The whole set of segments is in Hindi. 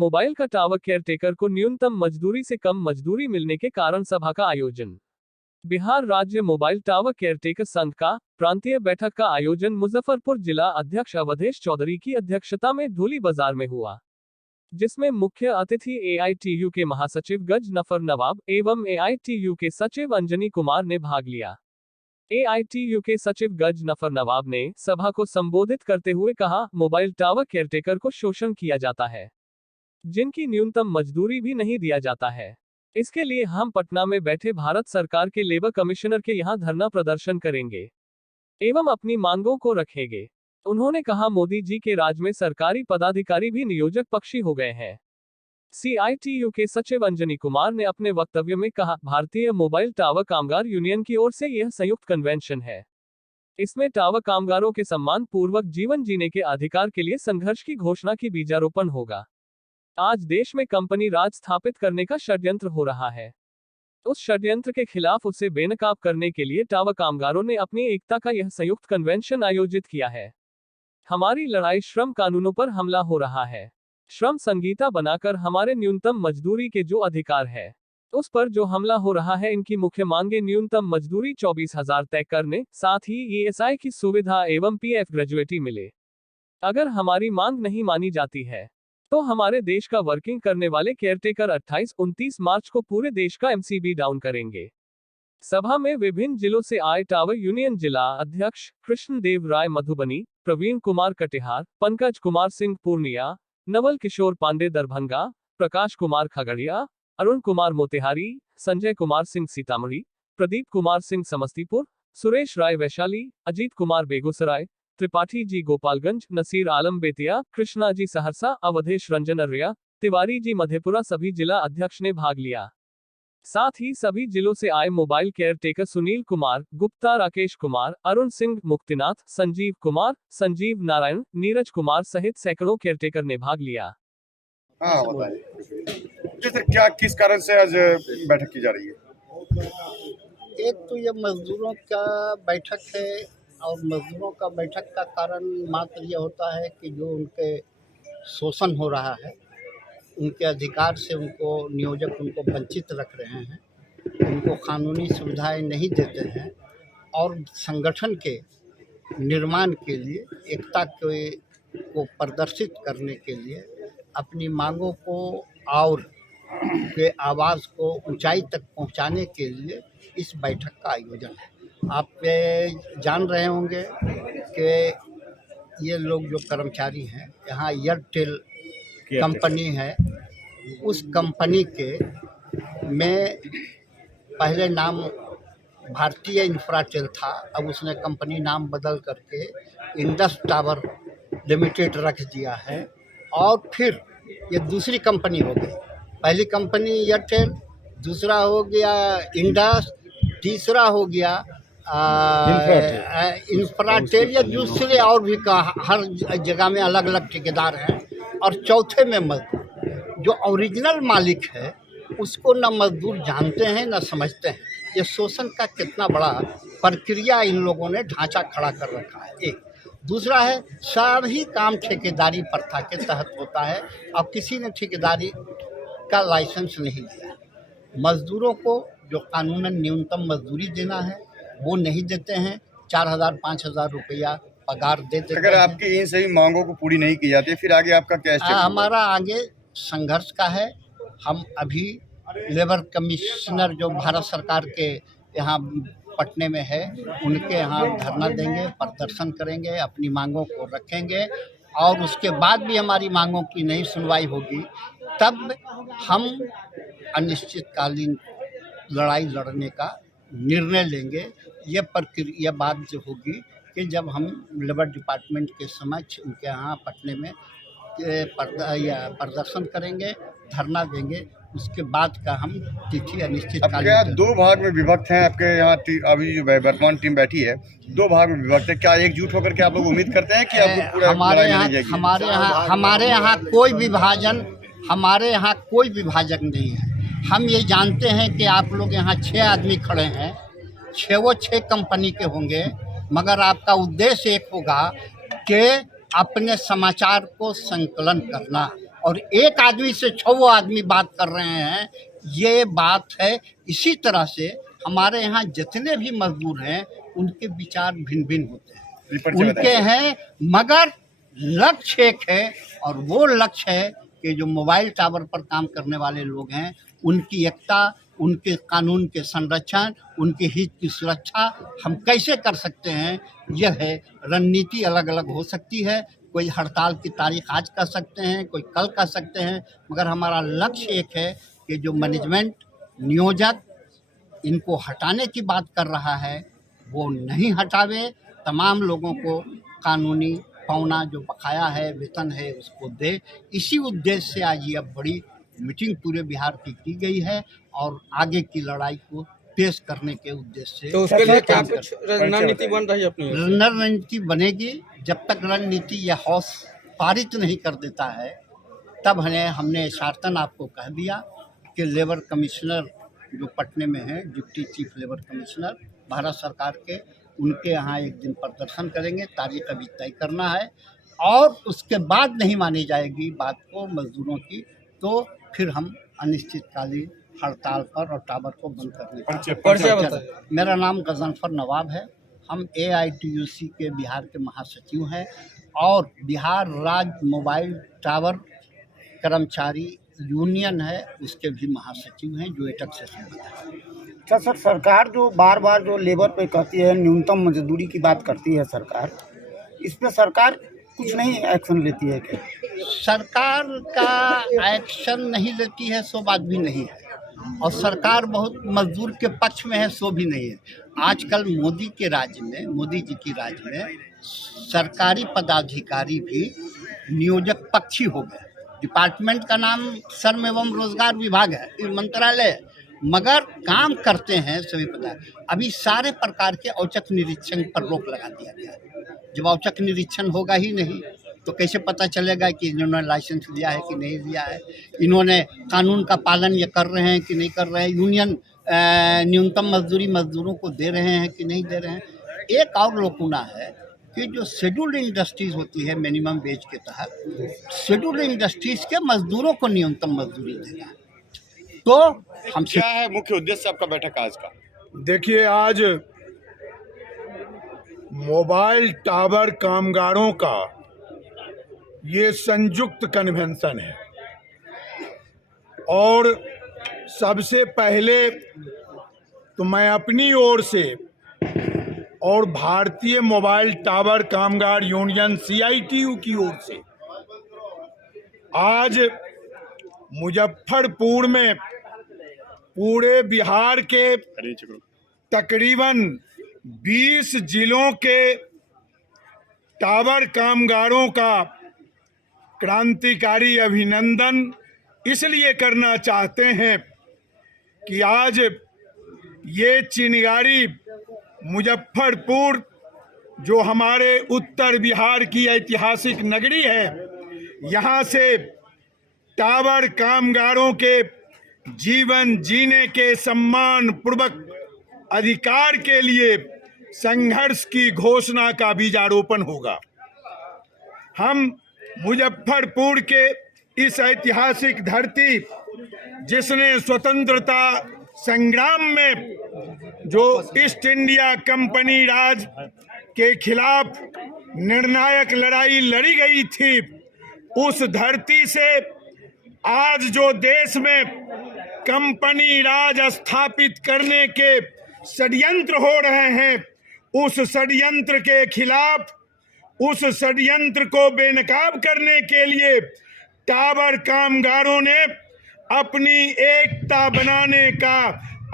मोबाइल का टावर केयरटेकर को न्यूनतम मजदूरी से कम मजदूरी मिलने के कारण सभा का आयोजन। बिहार राज्य मोबाइल टावर केयरटेकर संघ का प्रांतीय बैठक का आयोजन मुजफ्फरपुर जिला अध्यक्ष अवधेश चौधरी की अध्यक्षता में धूली बाजार में हुआ, जिसमें मुख्य अतिथि AITU के महासचिव गज नफर नवाब एवं AITU के सचिव अंजनी कुमार ने भाग लिया। AITU के सचिव गज नफर नवाब ने सभा को संबोधित करते हुए कहा, मोबाइल टावर केयरटेकर को शोषण किया जाता है, जिनकी न्यूनतम मजदूरी भी नहीं दिया जाता है। इसके लिए हम पटना में बैठे भारत सरकार के लेबर कमिश्नर के यहाँ धरना प्रदर्शन करेंगे एवं अपनी मांगों को रखेंगे। उन्होंने कहा, मोदी जी के राज में सरकारी पदाधिकारी भी नियोजक पक्षी हो गए हैं। CITU के सचिव अंजनी कुमार ने अपने वक्तव्य में कहा, भारतीय मोबाइल टावर कामगार यूनियन की ओर से यह संयुक्त कन्वेंशन है। इसमें टावर कामगारों के सम्मान पूर्वक जीवन जीने के अधिकार के लिए संघर्ष की घोषणा की बीजारोपण होगा। आज देश में कंपनी राज स्थापित करने का षड्यंत्र हो रहा है। उस षड्यंत्र के खिलाफ उसे बेनकाब करने के लिए टावर कामगारों ने अपनी एकता का यह संयुक्त कन्वेंशन आयोजित किया है। हमारी लड़ाई श्रम कानूनों पर हमला हो रहा है। श्रम संहिता बनाकर हमारे न्यूनतम मजदूरी के जो अधिकार है, उस पर जो हमला हो रहा है। इनकी मुख्य मांगे न्यूनतम मजदूरी 24,000 तय करने, साथ ही ESI की सुविधा एवं PF ग्रेजुएटी मिले। अगर हमारी मांग नहीं मानी जाती है तो हमारे देश का वर्किंग करने वाले केयरटेकर 28-29 मार्च को पूरे देश का MCB डाउन करेंगे। सभा में विभिन्न जिलों से आए टावर यूनियन जिला अध्यक्ष कृष्णदेव राय मधुबनी, प्रवीण कुमार कटिहार, पंकज कुमार सिंह पूर्णिया, नवल किशोर पांडे दरभंगा, प्रकाश कुमार खगड़िया, अरुण कुमार मोतिहारी, संजय कुमार सिंह सीतामढ़ी, प्रदीप कुमार सिंह समस्तीपुर, सुरेश राय वैशाली, अजीत कुमार बेगूसराय, त्रिपाठी जी गोपालगंज, नसीर आलम बेतिया, कृष्णा जी सहरसा, अवधेश रंजन अर्रिया, तिवारी जी मधेपुरा सभी जिला अध्यक्ष ने भाग लिया। साथ ही सभी जिलों से आए मोबाइल केयरटेकर सुनील कुमार गुप्ता, राकेश कुमार, अरुण सिंह, मुक्तिनाथ, संजीव कुमार, संजीव नारायण, नीरज कुमार सहित सैकड़ों केयरटेकर ने भाग लिया। हाँ बताइए सर, क्या किस कारण से आज बैठक की जा रही है? एक तो ये मजदूरों का बैठक है और मजदूरों का बैठक का कारण मात्र ये होता है कि जो उनके शोषण हो रहा है, उनके अधिकार से उनको नियोजक उनको वंचित रख रहे हैं, उनको कानूनी सुविधाएं नहीं देते हैं और संगठन के निर्माण के लिए, एकता को प्रदर्शित करने के लिए, अपनी मांगों को और के आवाज़ को ऊंचाई तक पहुंचाने के लिए इस बैठक का आयोजन है। आप जान रहे होंगे कि ये लोग जो कर्मचारी हैं, यहाँ एयरटेल कंपनी है, उस कंपनी के में पहले नाम भारतीय इंफ्राटेल था, अब उसने कंपनी नाम बदल करके इंडस टावर लिमिटेड रख दिया है और फिर ये दूसरी कंपनी हो गई। पहली कंपनी एयरटेल, दूसरा हो गया इंडस, तीसरा हो गया इंफ्राटेल या दूसरे और भी का हर जगह में अलग अलग ठेकेदार हैं और चौथे में मजदूर। जो ओरिजिनल मालिक है उसको न मजदूर जानते हैं न समझते हैं। ये शोषण का कितना बड़ा प्रक्रिया इन लोगों ने ढांचा खड़ा कर रखा है। एक दूसरा है, सभी काम ठेकेदारी प्रथा के तहत होता है और किसी ने ठेकेदारी का लाइसेंस नहीं लिया। मजदूरों को जो कानूनन न्यूनतम मजदूरी देना है वो नहीं देते हैं। 4,000-5,000 रुपया पगार देते हैं। अगर आपकी इन सभी मांगों को पूरी नहीं की जाती फिर आगे आपका क्या स्टेप? हमारा आगे संघर्ष का है। हम अभी लेबर कमिश्नर जो भारत सरकार के यहाँ पटने में है, उनके यहाँ धरना देंगे, प्रदर्शन करेंगे, अपनी मांगों को रखेंगे और उसके बाद भी हमारी मांगों की नहीं सुनवाई होगी तब हम अनिश्चितकालीन लड़ाई लड़ने का निर्णय लेंगे। ये प्रक्रिया बात जो होगी कि जब हम लेबर डिपार्टमेंट के समक्ष उनके यहाँ पटने में प्रदर्शन करेंगे, धरना देंगे, उसके बाद का हम तिथि अनिश्चितकालीन। आपके दो भाग में विभक्त हैं, आपके यहाँ अभी जो वर्तमान टीम बैठी है दो भाग में विभक्त है। क्या एकजुट होकर के आप लोग उम्मीद करते हैं कि आप पूरा हमारे यहाँ कोई विभाजन नहीं है। हम ये जानते हैं कि आप लोग यहाँ 6 आदमी खड़े हैं, 6 कंपनी के होंगे, मगर आपका उद्देश्य एक होगा कि अपने समाचार को संकलन करना, और एक आदमी से 6 आदमी बात कर रहे हैं, ये बात है। इसी तरह से हमारे यहाँ जितने भी मजदूर हैं उनके विचार भिन्न भिन्न होते हैं, परिचय उनके बताइए। हैं, मगर लक्ष्य एक है। और वो लक्ष्य है कि जो मोबाइल टावर पर काम करने वाले लोग हैं उनकी एकता, उनके कानून के संरक्षण, उनके हित की सुरक्षा हम कैसे कर सकते हैं। यह है, रणनीति अलग अलग हो सकती है, कोई हड़ताल की तारीख आज कर सकते हैं, कोई कल कर सकते हैं, मगर हमारा लक्ष्य एक है कि जो मैनेजमेंट, नियोजक इनको हटाने की बात कर रहा है वो नहीं हटावे, तमाम लोगों को कानूनी पौना जो बकाया है, वेतन है, उसको दे। इसी उद्देश्य से आज यह बड़ी मीटिंग पूरे बिहार की गई है और आगे की लड़ाई को तेज करने के उद्देश्य से। तो उसके लिए क्या काम कुछ करते रणनीति बन रही है अपनी ओर से? रणनीति बनेगी। जब तक रणनीति या हाउस पारित नहीं कर देता है तब हमने शार्तन आपको कह दिया कि लेबर कमिश्नर जो पटने में है, deputy chief labour commissioner Bharat सरकार के, उनके यहाँ एक दिन प्रदर्शन करेंगे। तारीख अभी तय करना है और उसके बाद नहीं मानी जाएगी बात को मजदूरों की, तो फिर हम अनिश्चितकालीन हड़ताल पर और टावर को बंद करने का परिचय बताइए। मेरा नाम गजनफर नवाब है। हम AITUC के बिहार के महासचिव हैं और बिहार राज्य मोबाइल टावर कर्मचारी यूनियन है उसके भी महासचिव हैं, जो एटक से संबंधित है। अच्छा सर, सरकार जो बार बार जो लेबर पे कहती है, न्यूनतम मजदूरी की बात करती है सरकार, इस पे सरकार कुछ नहीं एक्शन लेती है क्या? सरकार का एक्शन नहीं लेती है सो बात भी नहीं है, और सरकार बहुत मजदूर के पक्ष में है सो भी नहीं है। आजकल मोदी के राज्य में, मोदी जी की राज्य में सरकारी पदाधिकारी भी नियोजक पक्षी हो गए। डिपार्टमेंट का नाम श्रम एवं रोजगार विभाग है, मंत्रालय है, मगर काम करते हैं सभी पता। अभी सारे प्रकार के औचक निरीक्षण पर रोक लगा दिया गया है। जब औचक निरीक्षण होगा ही नहीं तो कैसे पता चलेगा कि इन्होंने लाइसेंस लिया है कि नहीं लिया है, इन्होंने कानून का पालन ये कर रहे हैं कि नहीं कर रहे हैं, यूनियन न्यूनतम मजदूरी मजदूरों को दे रहे हैं कि नहीं दे रहे हैं। एक और लोकुना है कि जो शेड्यूल्ड इंडस्ट्रीज होती है मिनिमम वेज के तहत, शेड्यूल्ड इंडस्ट्रीज के मजदूरों को न्यूनतम मजदूरी देना। तो हम क्या है मुख्य उद्देश्य आपका बैठक आज का? देखिए, आज मोबाइल टावर कामगारों का ये संयुक्त कन्वेंशन है और सबसे पहले तो मैं अपनी ओर से और भारतीय मोबाइल टावर कामगार यूनियन CITU की ओर से आज मुजफ्फरपुर में पूरे बिहार के तकरीबन 20 जिलों के टावर कामगारों का क्रांतिकारी अभिनंदन इसलिए करना चाहते हैं कि आज ये चिनगारी मुजफ्फरपुर जो हमारे उत्तर बिहार की ऐतिहासिक नगरी है, यहाँ से टावर कामगारों के जीवन जीने के सम्मान पूर्वक अधिकार के लिए संघर्ष की घोषणा का बीजारोपण होगा। हम मुजफ्फरपुर के इस ऐतिहासिक धरती जिसने स्वतंत्रता संग्राम में जो ईस्ट इंडिया कंपनी राज के खिलाफ निर्णायक लड़ाई लड़ी गई थी, उस धरती से आज जो देश में कंपनी राज स्थापित करने के षड्यंत्र हो रहे हैं, उस षड्यंत्र के खिलाफ, उस षड्यंत्र को बेनकाब करने के लिए टावर कामगारों ने अपनी एकता बनाने का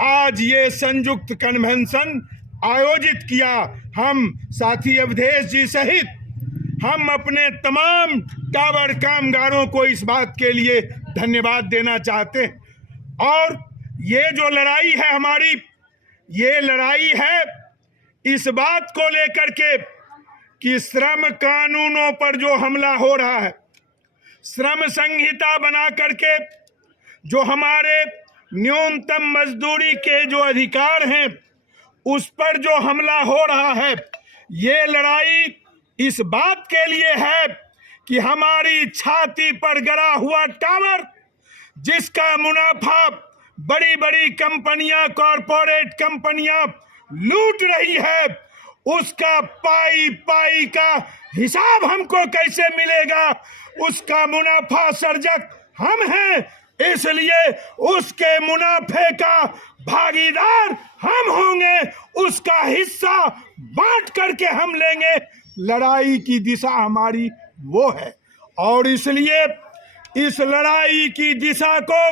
आज ये संयुक्त कन्वेंशन आयोजित किया। हम साथी अवधेश जी सहित हम अपने तमाम टावर कामगारों को इस बात के लिए धन्यवाद देना चाहते हैं। और ये जो लड़ाई है हमारी, ये लड़ाई है इस बात को लेकर के कि श्रम कानूनों पर जो हमला हो रहा है, श्रम संहिता बना करके जो हमारे न्यूनतम मजदूरी के जो अधिकार हैं उस पर जो हमला हो रहा है, ये लड़ाई इस बात के लिए है कि हमारी छाती पर गड़ा हुआ टावर, जिसका मुनाफा बड़ी बड़ी कंपनियां, कॉरपोरेट कंपनियां लूट रही है, उसका पाई पाई का हिसाब हमको कैसे मिलेगा? उसका मुनाफा सर्जक हम हैं, इसलिए उसके मुनाफे का भागीदार हम होंगे, उसका हिस्सा बांट करके हम लेंगे। लड़ाई की दिशा हमारी वो है, और इसलिए इस लड़ाई की दिशा को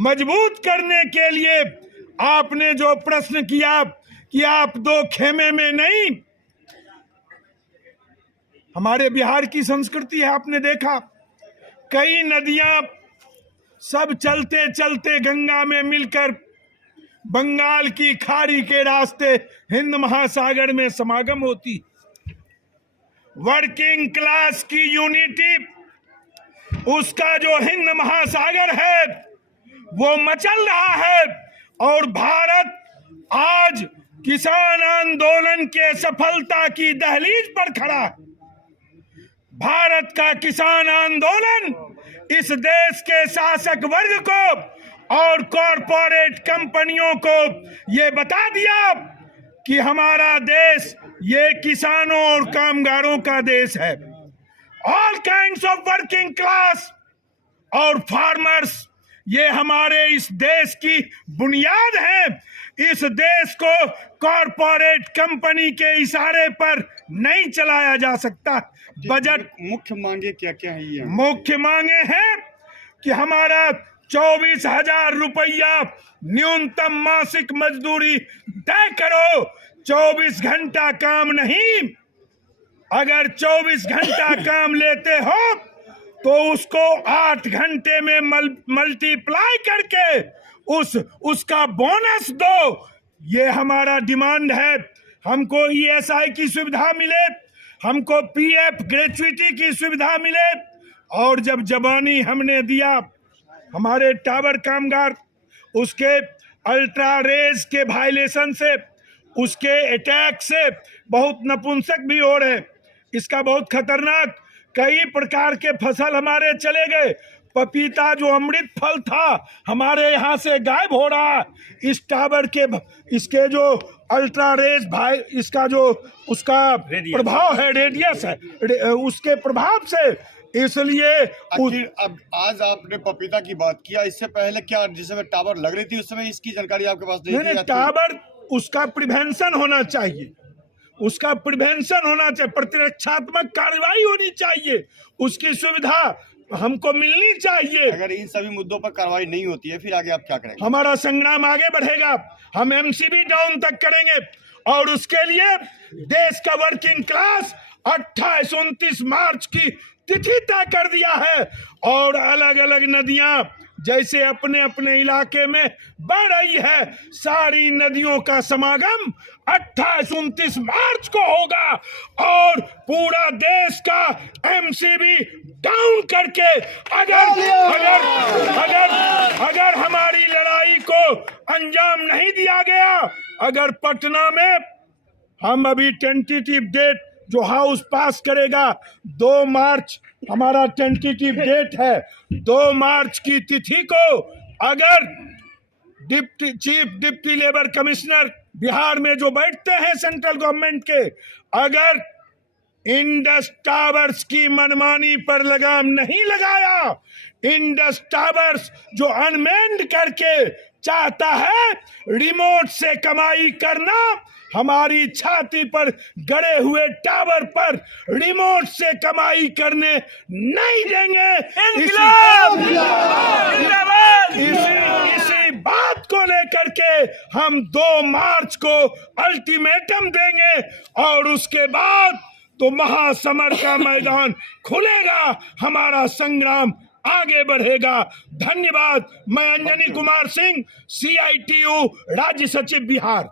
मजबूत करने के लिए आपने जो प्रश्न किया कि आप दो खेमे में नहीं, हमारे बिहार की संस्कृति है, आपने देखा कई नदियां सब चलते चलते गंगा में मिलकर बंगाल की खाड़ी के रास्ते हिंद महासागर में समागम होती। वर्किंग क्लास की यूनिटी, उसका जो हिंद महासागर है वो मचल रहा है, और भारत आज किसान आंदोलन के सफलता की दहलीज पर खड़ा है। भारत का किसान आंदोलन इस देश के शासक वर्ग को और कॉरपोरेट कंपनियों को ये बता दिया कि हमारा देश ये किसानों और कामगारों का देश है। All kinds of working class और फार्मर्स, ये हमारे इस देश की बुनियाद है। इस देश को कॉरपोरेट कंपनी के इशारे पर नहीं चलाया जा सकता। बजट मुख्य मांगे क्या क्या है? ये मुख्य मांगे हैं कि हमारा 24,000 रुपया न्यूनतम मासिक मजदूरी तय करो। 24 घंटा काम नहीं, अगर 24 घंटा काम लेते हो तो उसको 8 घंटे में मल्टीप्लाई करके उसका बोनस दो। ये हमारा डिमांड है। हमको ESI की सुविधा मिले, हमको PF ग्रेच्युटी की सुविधा मिले, और जब जवानी हमने दिया हमारे टावर कामगार उसके अल्ट्रा रेज के वायलेशन से, उसके अटैक से बहुत नपुंसक भी हो रहे। इसका बहुत खतरनाक कई प्रकार के फसल हमारे चले गए। पपीता जो अमृत फल था हमारे यहाँ से गायब हो रहा है। इस टावर के इसके जो अल्ट्रा रेज भाई, इसका जो उसका प्रभाव है, रेडियस है, उसके प्रभाव से, इसलिए अब आज आपने पपीता की बात किया, इससे पहले क्या जिस समय टावर लग रही थी उस समय इसकी जानकारी आपके पास नहीं थी? टावर उसका प्रिवेंशन होना चाहिए, उसका प्रिवेंशन होना चाहिए, प्रतिरक्षात्मक कार्रवाई होनी चाहिए, उसकी सुविधा हमको मिलनी चाहिए। अगर इन सभी मुद्दों पर कार्रवाई नहीं होती है फिर आगे आप क्या करेंगे? हमारा संग्राम आगे बढ़ेगा, हम MCB डाउन तक करेंगे, और उसके लिए देश का वर्किंग क्लास 28-29 मार्च की तिथि तय कर दिया है। और अलग अलग नदियां जैसे अपने अपने इलाके में बढ़ रही है, सारी नदियों का समागम 28-29 मार्च को होगा, और पूरा देश का MCB डाउन करके अगर हमारी लड़ाई को अंजाम नहीं दिया गया, अगर पटना में हम अभी टेंटेटिव डेट जो हाउस पास करेगा 2 मार्च हमारा टेंटेटिव डेट है, 2 मार्च की तिथि को अगर chief deputy labour commissioner Bihar में जो बैठते हैं सेंट्रल गवर्नमेंट के, अगर इंडस टावर्स की मनमानी पर लगाम नहीं लगाया, इंडस टावर्स जो अनमेंड करके चाहता है रिमोट से कमाई करना, हमारी छाती पर गड़े हुए टावर पर रिमोट से कमाई करने नहीं देंगे। इसी बात को लेकर के हम 2 मार्च को अल्टीमेटम देंगे, और उसके बाद तो महासमर का मैदान खुलेगा, हमारा संग्राम आगे बढ़ेगा। धन्यवाद। मैं अंजनी कुमार सिंह, CITU राज्य सचिव बिहार।